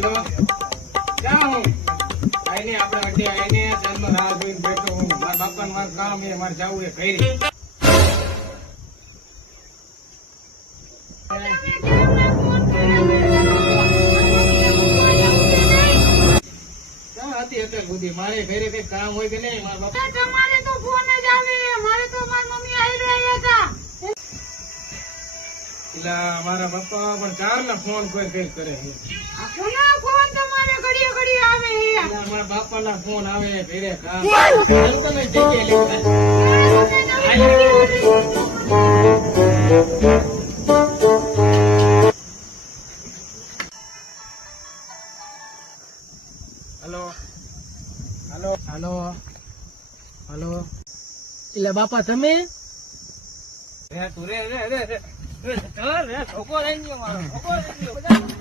hello ક્યાં હું આઈને આપણે અડે આઈને ચાલનો રાહ જોઈને બેઠો હું મારા બાપાને મારું કામ એ મારે જવું એ ઘરે ક્યાં હતી અત્યારે સુધી મારે ઘરે કઈ કામ હોય કે નહીં મારા બાપા તમારે તો ફોન જ આવે મારે તો મારી મમ્મી આવી રહ્યા હતા એટલે મારા બાપા પણ ચારના ફોન કોઈ કઈ કરે છે કોના ફોન તમારે ઘડીએ ઘડીએ આવે એટલે મારા બાપાના ફોન આવે ઘરે કામ તમે જગ્યાએ લેતા હેલો હેલો હેલો હેલો એટલે બાપા તમે રે તું રે રે રે રે રે છોકરો લઈ ગયો મારો છોકરો લઈ ગયો બધા